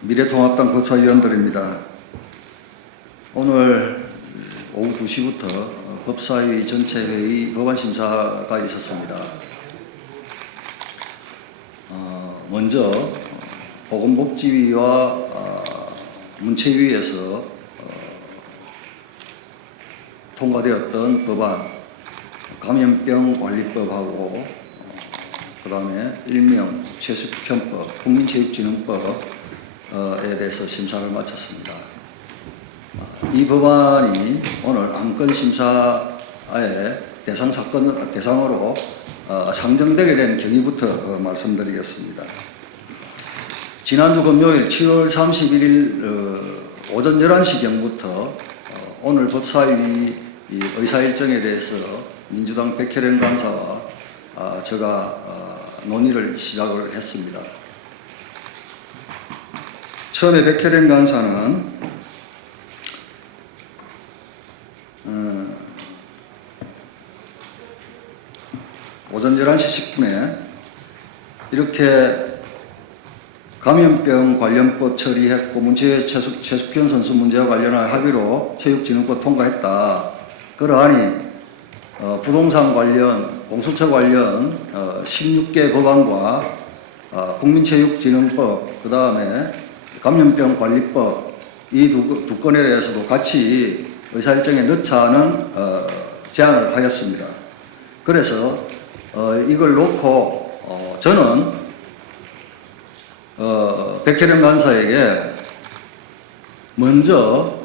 미래통합당 법사위원들입니다. 오늘 오후 2시부터 법사위 전체회의 법안심사가 있었습니다. 먼저 보건복지위와 문체위에서 통과되었던 법안, 감염병관리법하고 그 다음에 일명 최숙현법, 국민체육진흥법에 대해서 심사를 마쳤습니다. 이 법안이 오늘 안건심사의 대상으로 상정되게 된 경위부터 말씀드리겠습니다. 지난주 금요일 7월 31일 오전 11시경부터 오늘 법사위 의사일정에 대해서 민주당 백혜련 간사와 제가 논의를 시작을 했습니다. 처음에 백혜련 간사는 오전 11시 10분에 이렇게 감염병 관련법 처리했고 문제 최숙현 선수 문제와 관련한 합의로 체육진흥법 통과했다. 그러하니 부동산 관련, 공수처 관련 16개 법안과 국민체육진흥법, 그 다음에 감염병관리법 이 두 건에 대해서도 같이 의사일정에 넣자는 제안을 하였습니다. 그래서 이걸 놓고 저는 백혜련 간사에게 먼저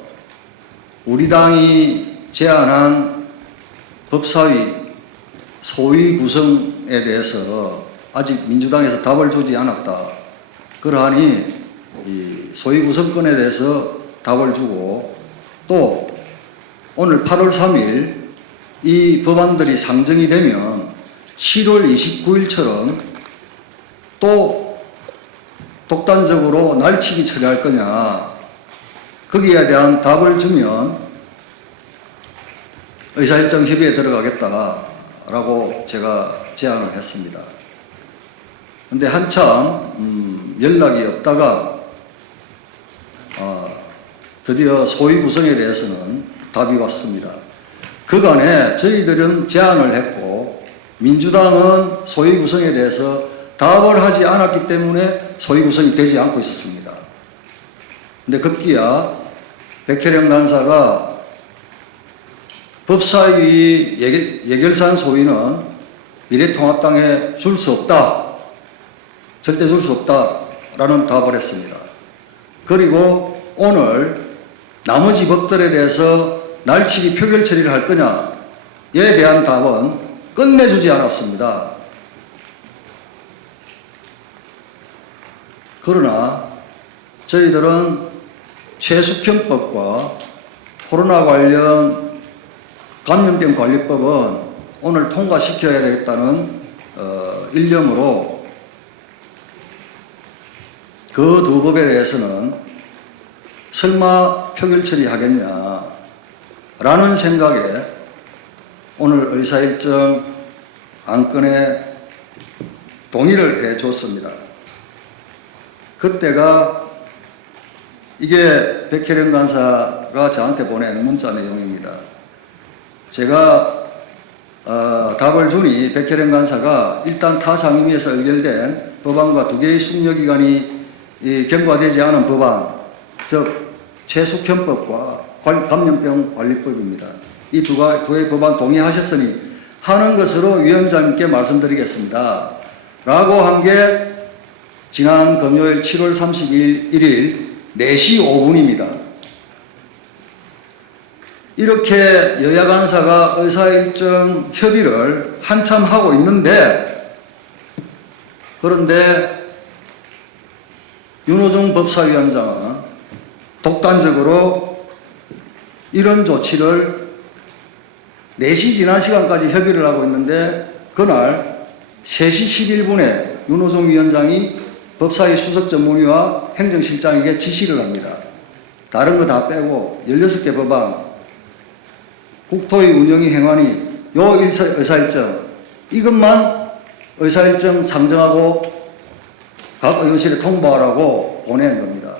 우리 당이 제안한 법사위 소위 구성에 대해서 아직 민주당에서 답을 주지 않았다. 그러하니 이 소위 구성권에 대해서 답을 주고 또 오늘 8월 3일 이 법안들이 상정이 되면 7월 29일처럼 또 독단적으로 날치기 처리할 거냐, 거기에 대한 답을 주면 의사일정 협의에 들어가겠다라고 제가 제안을 했습니다. 근데 한참 연락이 없다가 드디어 소위 구성에 대해서는 답이 왔습니다. 그간에 저희들은 제안을 했고 민주당은 소위 구성에 대해서 답을 하지 않았기 때문에 소위 구성이 되지 않고 있었습니다. 근데 급기야 백혜련 간사가 법사위 예결산 소위는 미래통합당에 줄 수 없다. 절대 줄 수 없다라는 답을 했습니다. 그리고 오늘 나머지 법들에 대해서 날치기 표결 처리를 할 거냐에 대한 답은 끝내주지 않았습니다. 그러나 저희들은 최숙현법과 코로나 관련 감염병관리법은 오늘 통과시켜야 되겠다는 일념으로 그 두 법에 대해서는 설마 표결 처리하겠냐 라는 생각에 오늘 의사일정 안건에 동의를 해 줬습니다. 그때가 이게 백혜련 간사가 저한테 보낸 문자 내용입니다. 제가 답을 주니 백혜련 간사가 일단 타 상임위에서 의결된 법안과 두 개의 숙려기간이 경과되지 않은 법안, 즉 최숙현법과 감염병관리법입니다. 이 두 개의 법안 동의하셨으니 하는 것으로 위원장님께 말씀드리겠습니다. 라고 한 게 지난 금요일 7월 31일 4시 5분입니다. 이렇게 여야 간사가 의사일정 협의를 한참 하고 있는데, 그런데 윤호중 법사위원장은 독단적으로 이런 조치를 4시 지난 시간까지 협의를 하고 있는데 그날 3시 11분에 윤호중 위원장이 법사위 수석전문위와 행정실장에게 지시를 합니다. 다른 거 다 빼고 16개 법안, 국토의 운영위 행안위, 요 의사일정 이것만 의사일정 상정하고 각 의원실에 통보하라고 보낸 겁니다.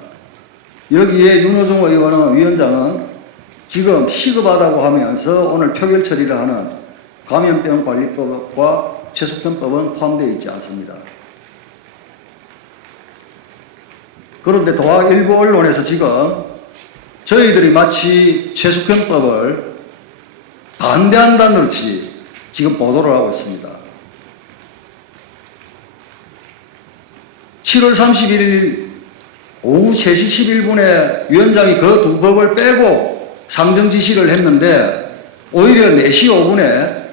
여기에 윤호중 위원장은 지금 시급하다고 하면서 오늘 표결 처리를 하는 감염병관리법과 최숙현법은 포함되어 있지 않습니다. 그런데 또 일부 언론에서 지금 저희들이 마치 최숙현법을 반대한다는 듯이 지금 보도를 하고 있습니다. 7월 31일 오후 3시 11분에 위원장이 그 두 법을 빼고 상정 지시를 했는데 오히려 4시 5분에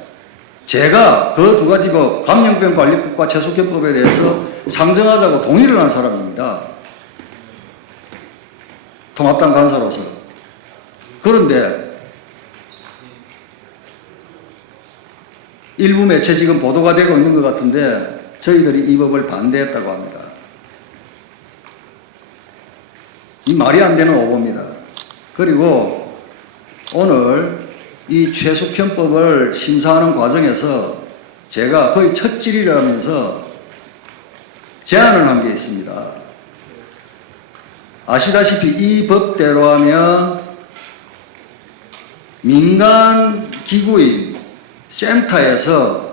제가 그 두 가지 법, 감염병관리법과 최숙현법에 대해서 상정하자고 동의를 한 사람입니다. 통합당 간사로서. 그런데 일부 매체 지금 보도가 되고 있는 것 같은데 저희들이 이 법을 반대했다고 합니다. 이 말이 안 되는 오보입니다. 그리고 오늘 이 최숙현법을 심사하는 과정에서 제가 거의 첫 질의라면서 제안을 한 게 있습니다. 아시다시피 이 법대로 하면 민간 기구인 센터에서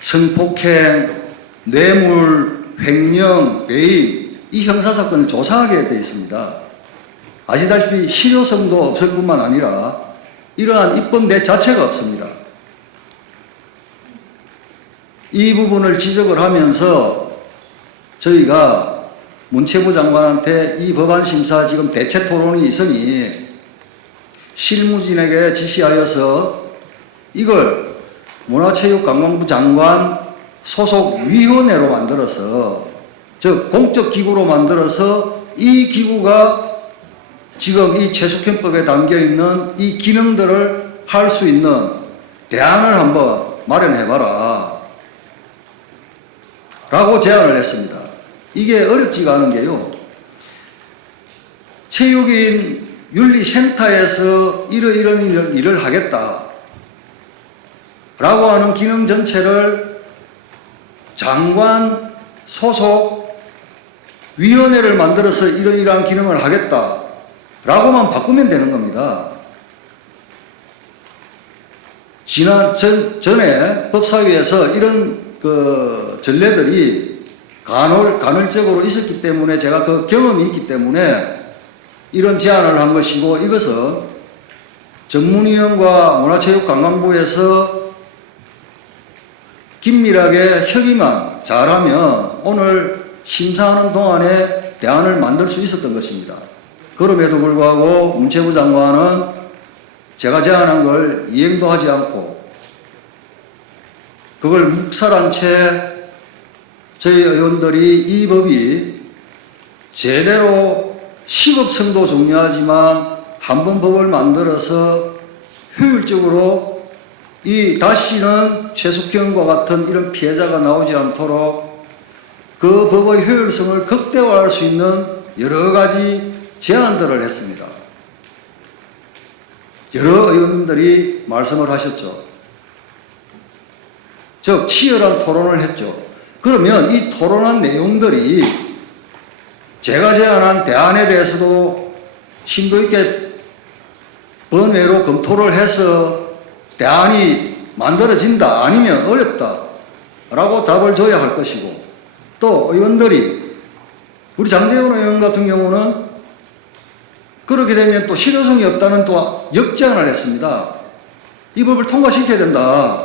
성폭행, 뇌물, 횡령, 배임 이 형사사건을 조사하게 되어 있습니다. 아시다시피 실효성도 없을 뿐만 아니라 이러한 입법 내 자체가 없습니다. 이 부분을 지적을 하면서 저희가 문체부 장관한테 이 법안 심사 지금 대체 토론이 있으니 실무진에게 지시하여서 이걸 문화체육관광부 장관 소속 위원회로 만들어서 즉 공적 기구로 만들어서 이 기구가 지금 이 최숙현법에 담겨 있는 이 기능들을 할 수 있는 대안을 한번 마련해봐라 라고 제안을 했습니다. 이게 어렵지가 않은 게요. 체육인 윤리센터에서 이런 일을 하겠다 라고 하는 기능 전체를 장관 소속 위원회를 만들어서 이러이러한 기능을 하겠다 라고만 바꾸면 되는 겁니다. 전에 법사위에서 이런 전례들이 간헐적으로 있었기 때문에 제가 그 경험이 있기 때문에 이런 제안을 한 것이고 이것은 전문위원과 문화체육관광부에서 긴밀하게 협의만 잘하면 오늘 심사하는 동안에 대안을 만들 수 있었던 것입니다. 그럼에도 불구하고 문체부 장관은 제가 제안한 걸 이행도 하지 않고 그걸 묵살한 채 저희 의원들이 이 법이 제대로 시급성도 중요하지만 한번 법을 만들어서 효율적으로 다시는 최숙현과 같은 이런 피해자가 나오지 않도록 그 법의 효율성을 극대화할 수 있는 여러 가지 제안들을 했습니다. 여러 의원님들이 말씀을 하셨죠. 즉 치열한 토론을 했죠. 그러면 이 토론한 내용들이 제가 제안한 대안에 대해서도 심도 있게 번외로 검토를 해서 대안이 만들어진다 아니면 어렵다 라고 답을 줘야 할 것이고 또 의원들이 우리 장제원 의원 같은 경우는 그렇게 되면 또 실효성이 없다는 또 역제안을 했습니다. 이 법을 통과시켜야 된다.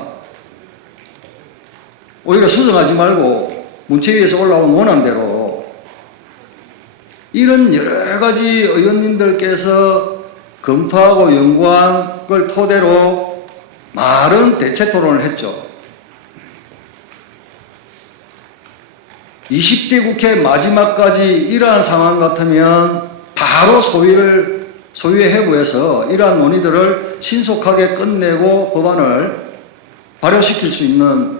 오히려 수정하지 말고 문체위에서 올라온 원안대로 이런 여러 가지 의원님들께서 검토하고 연구한 걸 토대로 많은 대체 토론을 했죠. 20대 국회 마지막까지 이러한 상황 같으면 바로 소위의 해부에서 이러한 논의들을 신속하게 끝내고 법안을 발효시킬 수 있는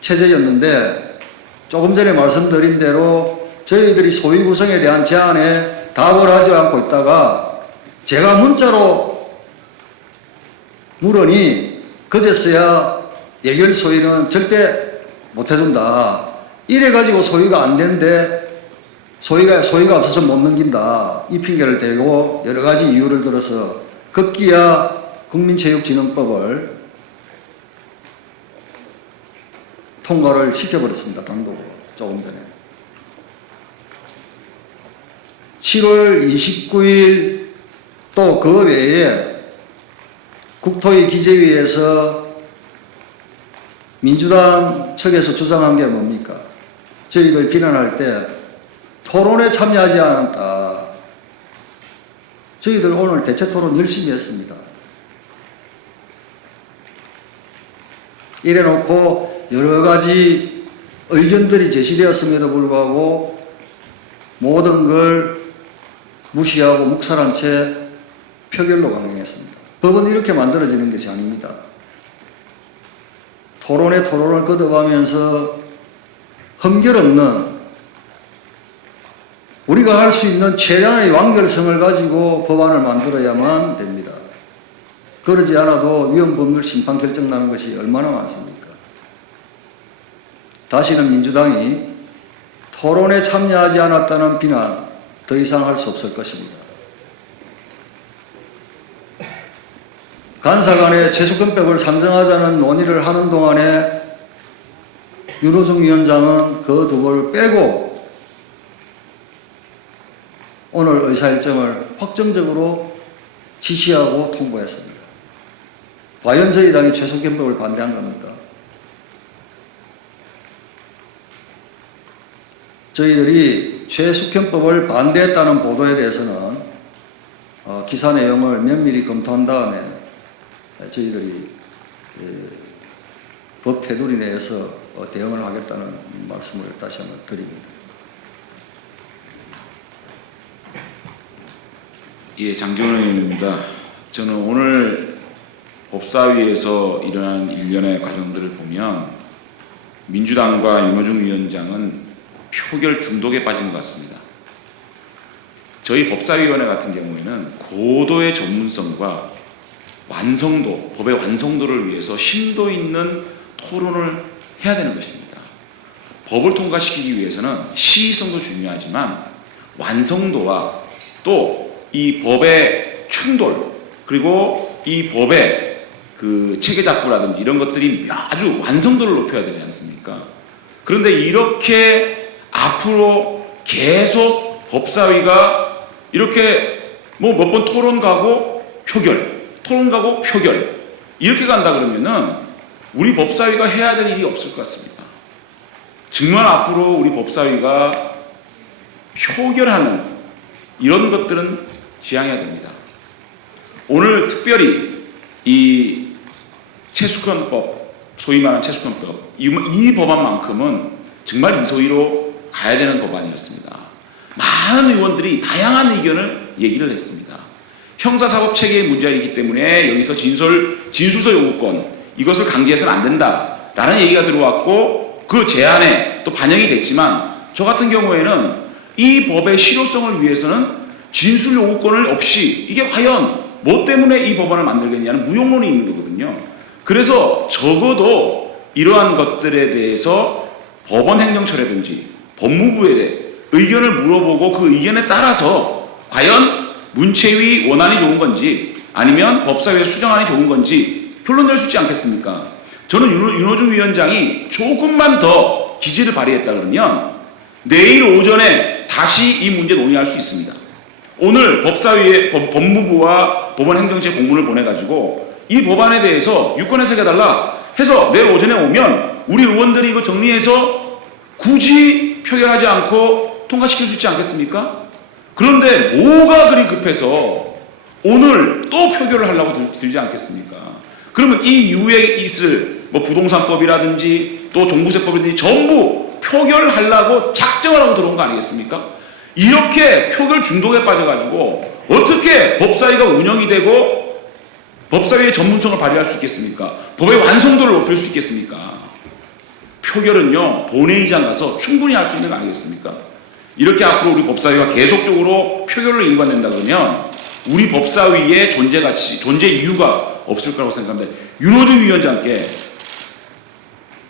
체제였는데 조금 전에 말씀드린 대로 저희들이 소위 구성에 대한 제안에 답을 하지 않고 있다가 제가 문자로 물으니 그제서야 예결 소위는 절대 못 해준다. 이래가지고 소위가 안 된대 소위가 없어서 못 넘긴다. 이 핑계를 대고 여러 가지 이유를 들어서 급기야 국민체육진흥법을 통과를 시켜버렸습니다. 단독으로 조금 전에. 7월 29일 또 그 외에 국토위 기재위에서 민주당 측에서 주장한 게 뭡니까? 저희들 비난할 때 토론에 참여하지 않았다. 저희들 오늘 대체 토론 열심히 했습니다. 이래놓고 여러 가지 의견들이 제시되었음에도 불구하고 모든 걸 무시하고 묵살한 채 표결로 강행했습니다. 법은 이렇게 만들어지는 것이 아닙니다. 토론에 토론을 거듭하면서 흠결없는 우리가 할 수 있는 최대한의 완결성을 가지고 법안을 만들어야만 됩니다. 그러지 않아도 위헌법률 심판 결정 나는 것이 얼마나 많습니까? 다시는 민주당이 토론에 참여하지 않았다는 비난 더 이상 할 수 없을 것입니다. 간사간에 최수근법을 상정하자는 논의를 하는 동안에 윤호중 위원장은 그 두 번을 빼고 오늘 의사일정을 확정적으로 지시하고 통보했습니다. 과연 저희 당이 최수근법을 반대한 겁니까? 저희들이 최숙현법을 반대했다는 보도에 대해서는 기사 내용을 면밀히 검토한 다음에 저희들이 법 테두리 내에서 대응을 하겠다는 말씀을 다시 한번 드립니다. 예, 장정원 의원입니다. 저는 오늘 법사위에서 일어난 일련의 과정들을 보면 민주당과 윤호중 위원장은 표결 중독에 빠진 것 같습니다. 저희 법사위원회 같은 경우에는 고도의 전문성과 완성도, 법의 완성도를 위해서 심도 있는 토론을 해야 되는 것입니다. 법을 통과시키기 위해서는 시의성도 중요하지만 완성도와 또 이 법의 충돌 그리고 이 법의 그 체계작구라든지 이런 것들이 아주 완성도를 높여야 되지 않습니까? 그런데 이렇게 앞으로 계속 법사위가 이렇게 뭐 몇 번 토론 가고 표결, 토론 가고 표결 이렇게 간다 그러면은 우리 법사위가 해야 될 일이 없을 것 같습니다. 정말 앞으로 우리 법사위가 표결하는 이런 것들은 지양해야 됩니다. 오늘 특별히 이 최숙현법, 소위 말하는 최숙현법 이 법안만큼은 정말 이소희로 가야 되는 법안이었습니다. 많은 의원들이 다양한 의견을 얘기를 했습니다. 형사사법 체계의 문제이기 때문에 여기서 진술서 요구권 이것을 강제해서는 안 된다라는 얘기가 들어왔고 그 제안에 또 반영이 됐지만 저 같은 경우에는 이 법의 실효성을 위해서는 진술 요구권을 없이 이게 과연 뭐 때문에 이 법안을 만들겠냐는 무용론이 있는 거거든요. 그래서 적어도 이러한 것들에 대해서 법원행정처라든지 법무부에 의견을 물어보고 그 의견에 따라서 과연 문체위 원안이 좋은 건지 아니면 법사위의 수정안이 좋은 건지 결론 낼 수 있지 않겠습니까? 저는 윤호중 위원장이 조금만 더 기지를 발휘했다 그러면 내일 오전에 다시 이 문제 논의할 수 있습니다. 오늘 법사위에 법무부와 법원행정처에 공문을 보내가지고 이 법안에 대해서 유권 해석해달라 해서 내일 오전에 오면 우리 의원들이 이거 정리해서 굳이 표결하지 않고 통과시킬 수 있지 않겠습니까? 그런데 뭐가 그리 급해서 오늘 또 표결을 하려고 들지 않겠습니까? 그러면 이 이후에 있을 뭐 부동산법이라든지 또 종부세법이라든지 전부 표결하려고 작정을 하고 들어온 거 아니겠습니까? 이렇게 표결 중독에 빠져가지고 어떻게 법사위가 운영이 되고 법사위의 전문성을 발휘할 수 있겠습니까? 법의 완성도를 높일 수 있겠습니까? 표결은요, 본회의장 가서 충분히 할 수 있는 거 아니겠습니까? 이렇게 앞으로 우리 법사위가 계속적으로 표결로 일관된다 그러면 우리 법사위의 존재 가치, 존재 이유가 없을 거라고 생각합니다. 윤호중 위원장께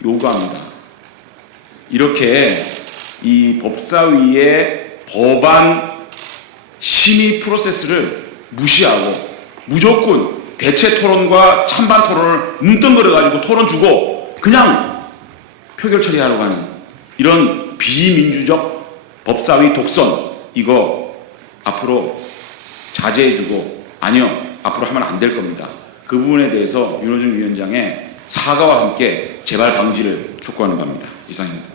요구합니다. 이렇게 이 법사위의 법안 심의 프로세스를 무시하고 무조건 대체 토론과 찬반 토론을 뭉뚱그려 가지고 토론 주고 그냥 표결 처리하러 가는 이런 비민주적 법사위 독선, 이거 앞으로 자제해주고, 아니요, 앞으로 하면 안 될 겁니다. 그 부분에 대해서 윤호중 위원장의 사과와 함께 재발 방지를 촉구하는 바입니다. 이상입니다.